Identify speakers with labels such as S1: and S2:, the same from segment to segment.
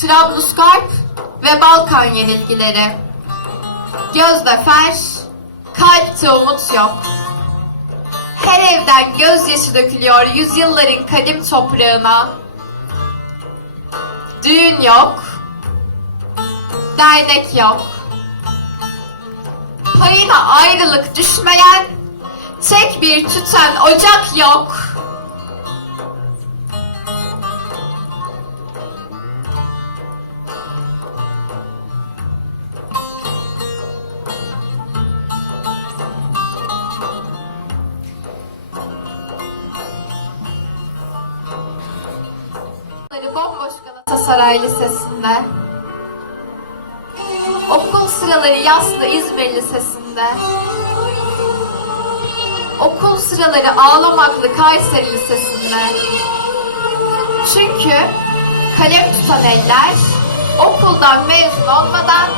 S1: Trablusgarp ve Balkan yenilgileri. Gözde fer, kalpte umut yok. Her evden gözyaşı dökülüyor yüzyılların kadim toprağına. Düğün yok, dernek yok. Payına ayrılık düşmeyen, tek bir tüten ocak yok. Galatasaray Lisesi'nde. Okul sıraları yaslı İzmir Lisesi'nde. Okul sıraları ağlamaklı Kayseri Lisesi'nde. Çünkü kalem tutan eller okuldan mezun olmadan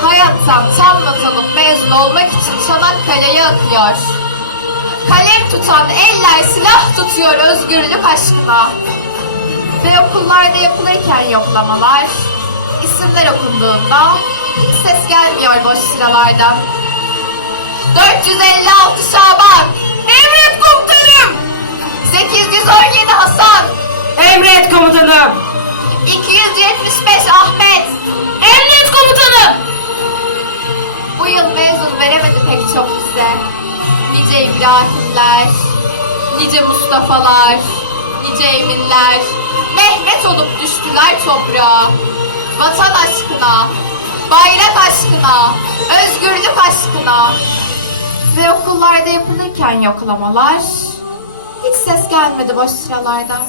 S1: hayattan tam alıp mezun olmak için Çanakkale'ye akıyor. Kalem tutan eller silah tutuyor özgürlük aşkına. Ve okullarda yapılırken yoklamalar, isimler okunduğunda hiç ses gelmiyor boş sıralardan. 456 Şaban, Emret Komutanım! 817 Hasan,
S2: Emret komutanım.
S1: 275 Ahmet, Emret Komutanım! Bu yıl mezun veremedi pek çok bize. Nice İbrahimler, nice Mustafa'lar, nice Eminler, Mehmet olup düştüler toprağa. Vatan aşkına, bayrak aşkına, özgürlük aşkına. Ve okullarda yapılırken yoklamalar, hiç ses gelmedi boş sıralardan.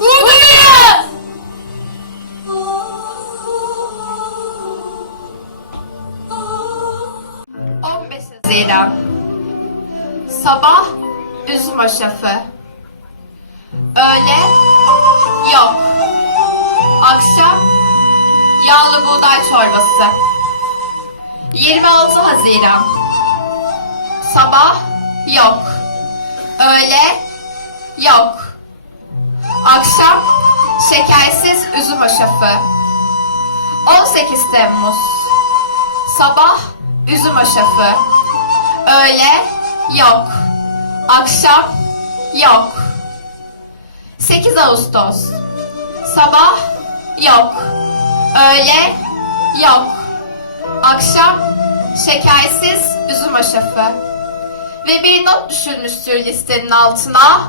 S1: Buradayız! 15 Haziran Sabah üzüm hoşafı Öğle yok. Akşam yağlı buğday çorbası. 26 Haziran. Sabah yok. Öğle yok. Akşam şekersiz üzüm hoşafı 18 Temmuz. Sabah üzüm hoşafı. Öğle yok. Akşam yok. 8 Ağustos. Sabah yok. Öğle yok. Akşam şekersiz üzüm hoşafı. Ve bir not düşülmüştür listenin altına.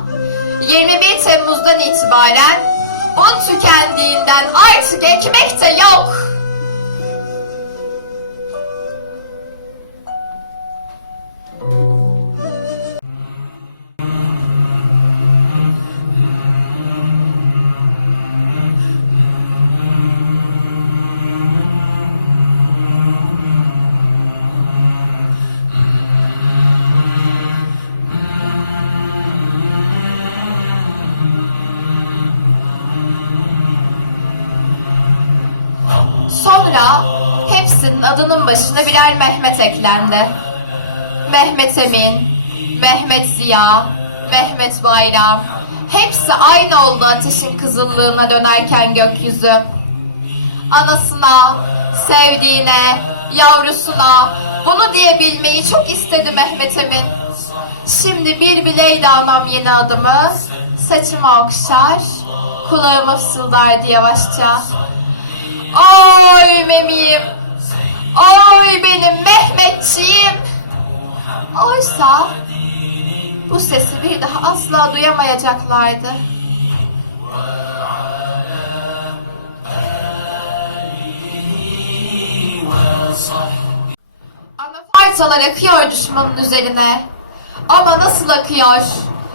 S1: 21 Temmuz'dan itibaren un tükendiğinden artık ekmek de yok. Sonra hepsinin adının başına birer Mehmet eklendi. Mehmet Emin, Mehmet Ziya, Mehmet Bayram. Hepsi aynı oldu ateşin kızıllığına dönerken gökyüzü. Anasına, sevdiğine, yavrusuna bunu diyebilmeyi çok istedi Mehmet Emin. Şimdi bir bileydi anam yeni adımı, saçımı okşar, kulağıma fısıldardı yavaşça. Oy Memiyim. Oy benim Mehmetçiğim. Oysa bu sesi bir daha asla duyamayacaklardı. Anafartalar akıyor düşmanın üzerine. Ama nasıl akıyor?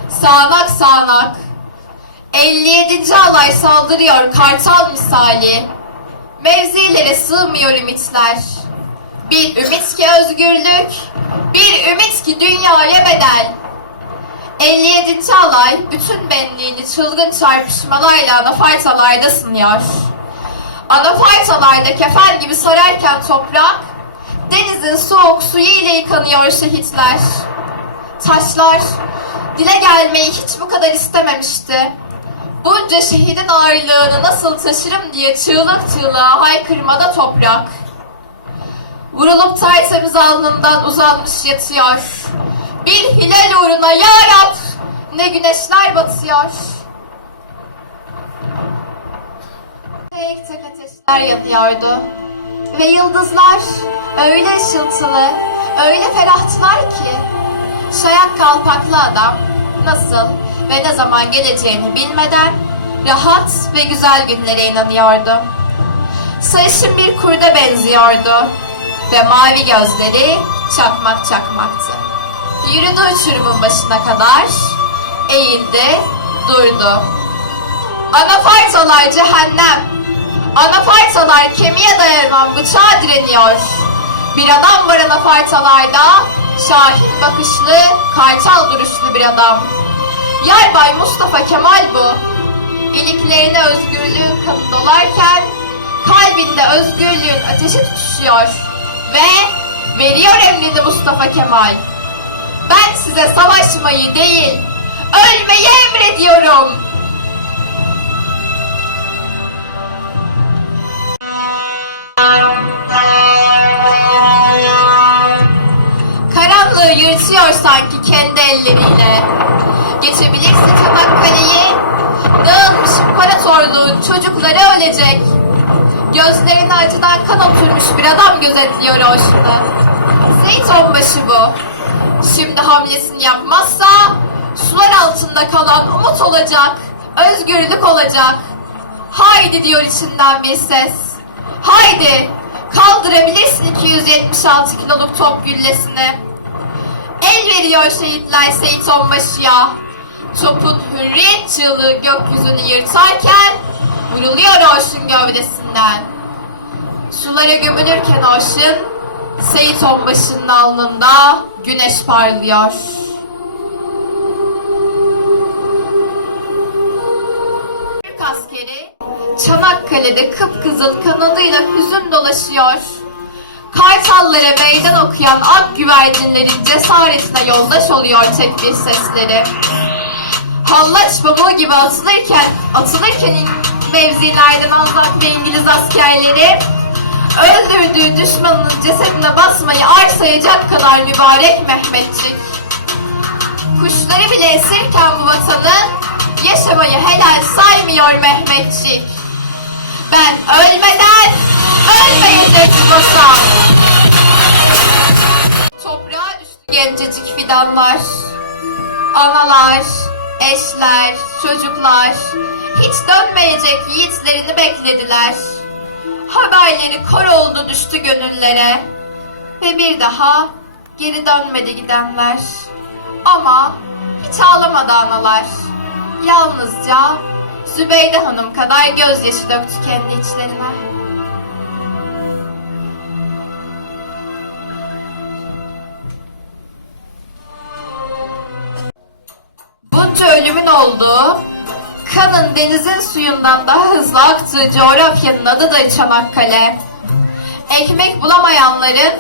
S1: Sağanak sağanak. 57. alay saldırıyor kartal misali. Mevzilere sığmıyor ümitler. Bir ümit ki özgürlük, bir ümit ki dünyaya bedel. 57. alay bütün benliğini çılgın çarpışmalarla anafartalarda sınıyor. Anafartalarda kefen gibi sararken toprak, denizin soğuk suyu ile yıkanıyor şehitler. Taşlar, Dile gelmeyi hiç bu kadar istememişti. Bunca şehidin ağırlığını nasıl taşırım diye çığlık çığlığa haykırmada toprak. Vurulup tertemiz alnından uzanmış yatıyor. Bir hilal uğruna ya Rab ne güneşler batıyor. Tek tek ateşler yanıyordu. Ve yıldızlar öyle ışıltılı, öyle ferahtılar ki şayak kalpaklı adam nasıl ve ne zaman geleceğini bilmeden rahat ve güzel günlere inanıyordu. Sarışın bir kurda benziyordu ve mavi gözleri çakmak çakmaktı. Yürüdü uçurumun başına kadar, eğildi, durdu. Anafartalar cehennem, anafartalar kemiğe dayanan bıçağa direniyor. Bir adam var anafartalarda, şahin bakışlı, kartal duruşlu bir adam. Yarbay Mustafa Kemal bu. İliklerine özgürlüğün kanı dolarken, kalbinde özgürlüğün ateşi tutuşuyor. Ve veriyor emrini Mustafa Kemal. Ben size savaşmayı değil, ölmeyi emrediyorum. Karanlığı yırtıyor sanki kendi elleriyle. Geçebilirse Çanakkale'yi, dağılmış imparatorluğun çocukları ölecek. Gözlerine acıdan kan oturmuş bir adam gözetliyor Oşun'u. Seyit Onbaşı bu. Şimdi hamlesini yapmazsa sular altında kalan umut olacak, özgürlük olacak. Haydi diyor içinden bir ses. Haydi kaldırabilirsin 276 kiloluk top güllesini. El veriyor şehitler Seyit Onbaşı'ya. Topun hürriyet çığlığı gökyüzünü yırtarken vuruluyor Orşun gövdesinden. Sulara gömülürken Orşun, Seyit Onbaşı'nın alnında güneş parlıyor. Türk askeri Çanakkale'de kıpkızıl kanadıyla hüzün dolaşıyor. Kartallara meydan okuyan ak güvercinlerin cesaretine yoldaş oluyor tekbir sesleri. Hallaç pamuğu gibi atılırken, atılırken mevzilerden Anzak ve İngiliz askerleri öldürdüğü düşmanının cesedine basmayı arsayacak kadar mübarek Mehmetçik. Kuşları bile esirken bu vatanı yaşamayı helal saymıyor Mehmetçik. Ben ölmeden ölmeyecek vatan. Toprağa düştü gencecik fidanlar. Analar, eşler, çocuklar hiç dönmeyecek yiğitlerini beklediler. Haberleri kor oldu düştü gönüllere ve bir daha geri dönmedi gidenler. Ama hiç ağlamadı analar. Yalnızca Zübeyde Hanım kadar gözyaşı döktü kendi içlerine. Bunca ölümün olduğu, kanın denizin suyundan daha hızlı aktığı coğrafyanın adıdır Çanakkale. Ekmek bulamayanların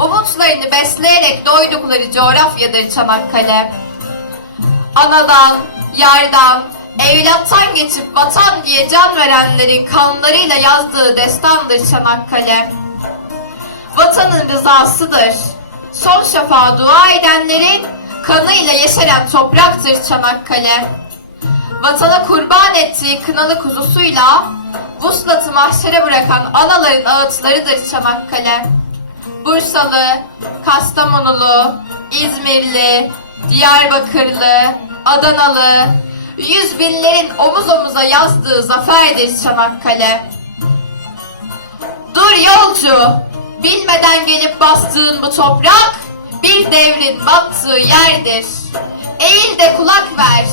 S1: umutlarını besleyerek doydukları coğrafyadır Çanakkale. Anadan, yardan, evlattan geçip vatan diye can verenlerin kanlarıyla yazdığı destandır Çanakkale. Vatanın rızasıdır. Son şafağa dua edenlerin kanıyla yeşeren topraktır Çanakkale. Vatana kurban ettiği kınalı kuzusuyla vuslatı mahşere bırakan anaların ağıtlarıdır Çanakkale. Bursalı, Kastamonulu, İzmirli, Diyarbakırlı, Adanalı, yüz binlerin omuz omuza yazdığı zaferdir Çanakkale. Dur yolcu, bilmeden gelip bastığın bu toprak bir devrin battığı yerdir. Eğil de kulak ver.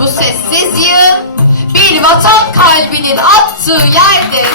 S1: Bu sessiz yığın bir vatan kalbinin attığı yerdir.